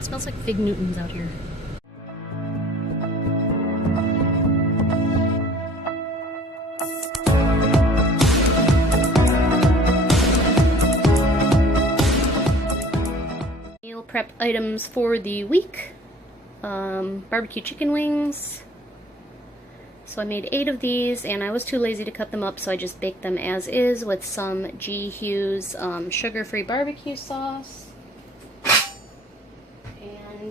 It smells like Fig Newtons out here. Meal prep items for the week. Barbecue chicken wings. So I made 8 of these, and I was too lazy to cut them up, so I just baked them as is with some G. Hughes sugar-free barbecue sauce.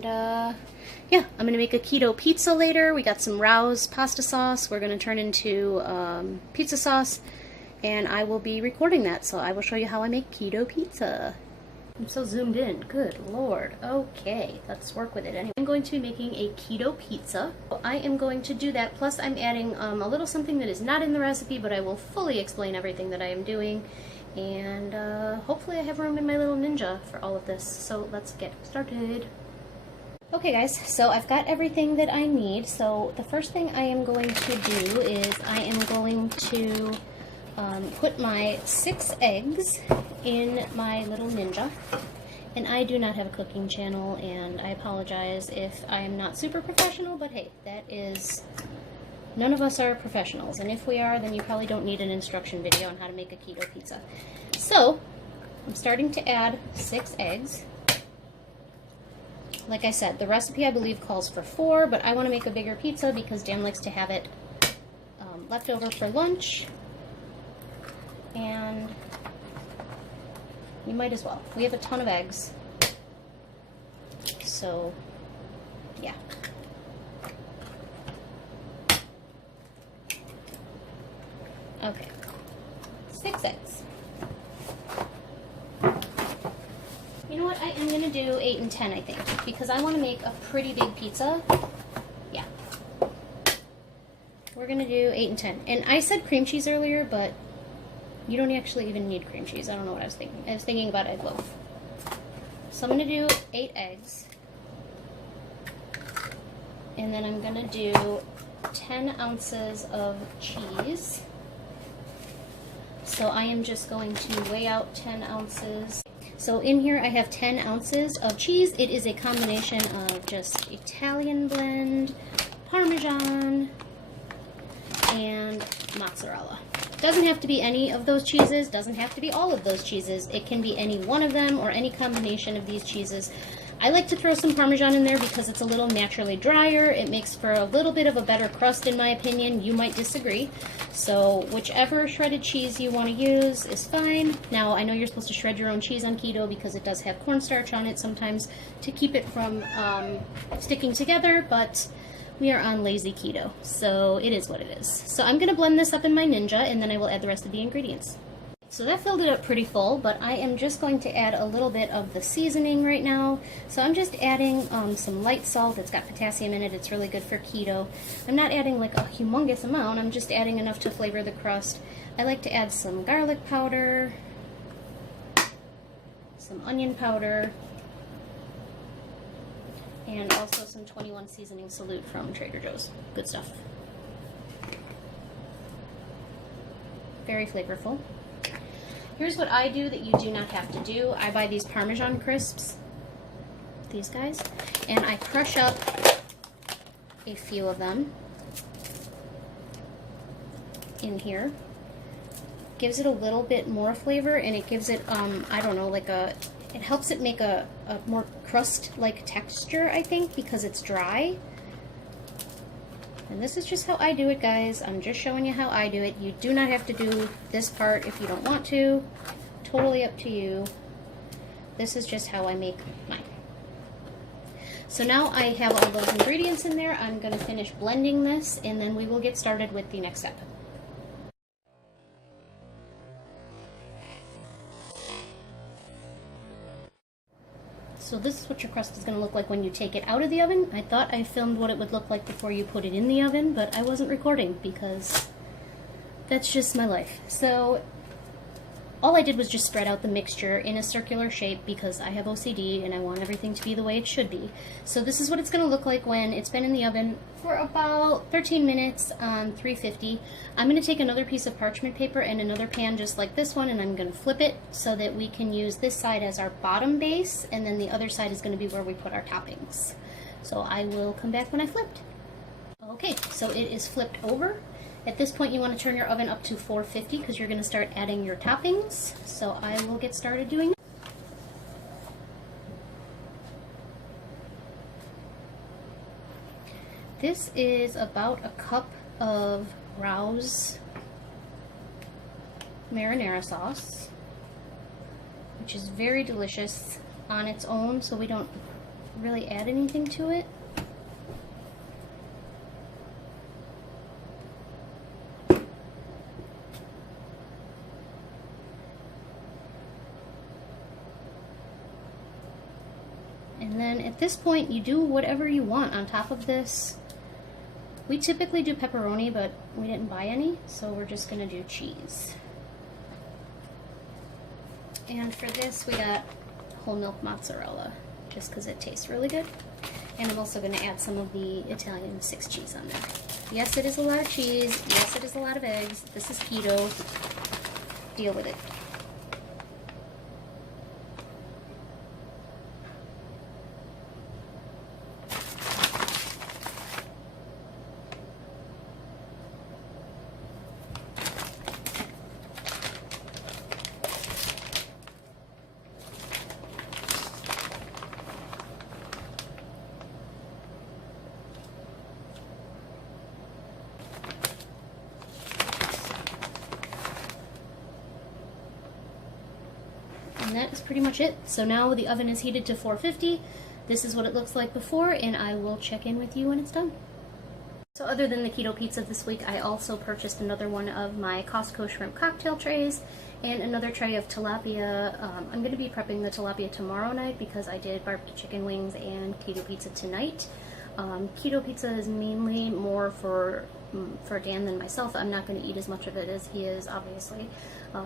And yeah, I'm gonna make a keto pizza later. We got some Rouse pasta sauce we're gonna turn into pizza sauce, and I will be recording that, so I will show you how I make keto pizza. I'm so zoomed in. Good lord. Okay, let's work with it. Anyway, I'm going to be making a keto pizza. I am going to do that, plus I'm adding a little something that is not in the recipe, but I will fully explain everything that I am doing. And hopefully I have room in my little Ninja for all of this. So let's get started. Okay guys, so I've got everything that I need. So the first thing I am going to do is I am going to put my 6 eggs in my little Ninja. And I do not have a cooking channel, and I apologize if I am not super professional, but hey, that is, none of us are professionals, and if we are, then you probably don't need an instruction video on how to make a keto pizza. So, I'm starting to add 6 eggs. Like I said, the recipe I believe calls for 4, but I want to make a bigger pizza because Dan likes to have it left over for lunch. And you might as well. We have a ton of eggs. So, yeah. Okay. 6 eggs. You know what? I am going to do 8 and 10, I think, because I want to make a pretty big pizza. Yeah. We're going to do 8 and 10. And I said cream cheese earlier, but you don't actually even need cream cheese. I don't know what I was thinking. I was thinking about egg loaf. So I'm going to do 8 eggs. And then I'm going to do 10 ounces of cheese. So I am just going to weigh out 10 ounces. So in here I have 10 ounces of cheese. It is a combination of just Italian blend, Parmesan, and mozzarella. Doesn't have to be any of those cheeses, doesn't have to be all of those cheeses. It can be any one of them or any combination of these cheeses. I like to throw some Parmesan in there because it's a little naturally drier. It makes for a little bit of a better crust in my opinion. You might disagree. So whichever shredded cheese you want to use is fine. Now I know you're supposed to shred your own cheese on keto because it does have cornstarch on it sometimes to keep it from sticking together, but we are on lazy keto, so it is what it is. So I'm going to blend this up in my Ninja, and then I will add the rest of the ingredients. So that filled it up pretty full, but I am just going to add a little bit of the seasoning right now. So I'm just adding some light salt. It's got potassium in it. It's really good for keto. I'm not adding like a humongous amount. I'm just adding enough to flavor the crust. I like to add some garlic powder, some onion powder, and also some 21 seasoning salute from Trader Joe's. Good stuff. Very flavorful. Here's what I do that you do not have to do. I buy these Parmesan crisps, these guys, and I crush up a few of them in here. Gives it a little bit more flavor, and it gives it, I don't know, like it helps it make a more crust-like texture, I think, because it's dry. And this is just how I do it, guys. I'm just showing you how I do it. You do not have to do this part if you don't want to. Totally up to you. This is just how I make mine. So now I have all those ingredients in there. I'm going to finish blending this, and then we will get started with the next step. So this is what your crust is going to look like when you take it out of the oven. I thought I filmed what it would look like before you put it in the oven, but I wasn't recording because that's just my life. So all I did was just spread out the mixture in a circular shape because I have OCD and I want everything to be the way it should be. So this is what it's going to look like when it's been in the oven for about 13 minutes on 350. I'm going to take another piece of parchment paper and another pan just like this one, and I'm going to flip it so that we can use this side as our bottom base, and then the other side is going to be where we put our toppings. So I will come back when I flipped. Okay, so it is flipped over. At this point, you want to turn your oven up to 450 because you're going to start adding your toppings. So I will get started doing that. This is about a cup of Rouse marinara sauce, which is very delicious on its own, so we don't really add anything to it. And then at this point, you do whatever you want on top of this. We typically do pepperoni, but we didn't buy any, so we're just gonna do cheese. And for this, we got whole milk mozzarella, just because it tastes really good. And I'm also gonna add some of the Italian 6 cheese on there. Yes, it is a lot of cheese. Yes, it is a lot of eggs. This is keto. Deal with it. And that is pretty much it. So now the oven is heated to 450. This is what it looks like before, and I will check in with you when it's done. So other than the keto pizza this week, I also purchased another one of my Costco shrimp cocktail trays and another tray of tilapia. I'm going to be prepping the tilapia tomorrow night because I did barbecue chicken wings and keto pizza tonight. Keto pizza is mainly more for Dan than myself. I'm not going to eat as much of it as he is, obviously,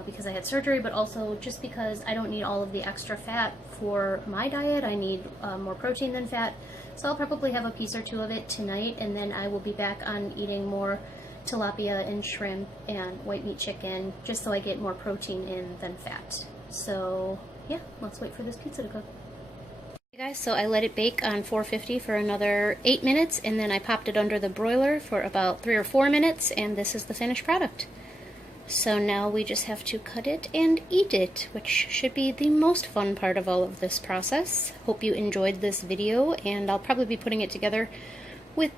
because I had surgery, but also just because I don't need all of the extra fat for my diet. I need more protein than fat. So I'll probably have a piece or two of it tonight, and then I will be back on eating more tilapia and shrimp and white meat chicken, just so I get more protein in than fat. So yeah, let's wait for this pizza to cook. Hey guys, so I let it bake on 450 for another 8 minutes, and then I popped it under the broiler for about 3 or 4 minutes, and this is the finished product. So now we just have to cut it and eat it, which should be the most fun part of all of this process. Hope you enjoyed this video, and I'll probably be putting it together with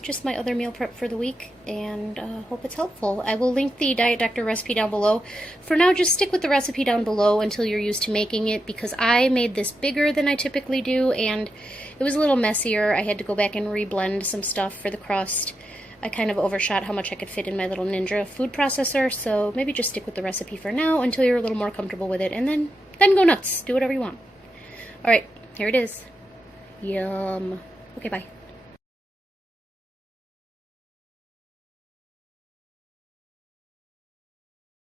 just my other meal prep for the week, and hope it's helpful. I will link the Diet Doctor recipe down below. For now, just stick with the recipe down below until you're used to making it, because I made this bigger than I typically do, and it was a little messier. I had to go back and reblend some stuff for the crust. I kind of overshot how much I could fit in my little Ninja food processor, so maybe just stick with the recipe for now until you're a little more comfortable with it, and then go nuts. Do whatever you want. Alright, here it is. Yum. Okay, bye.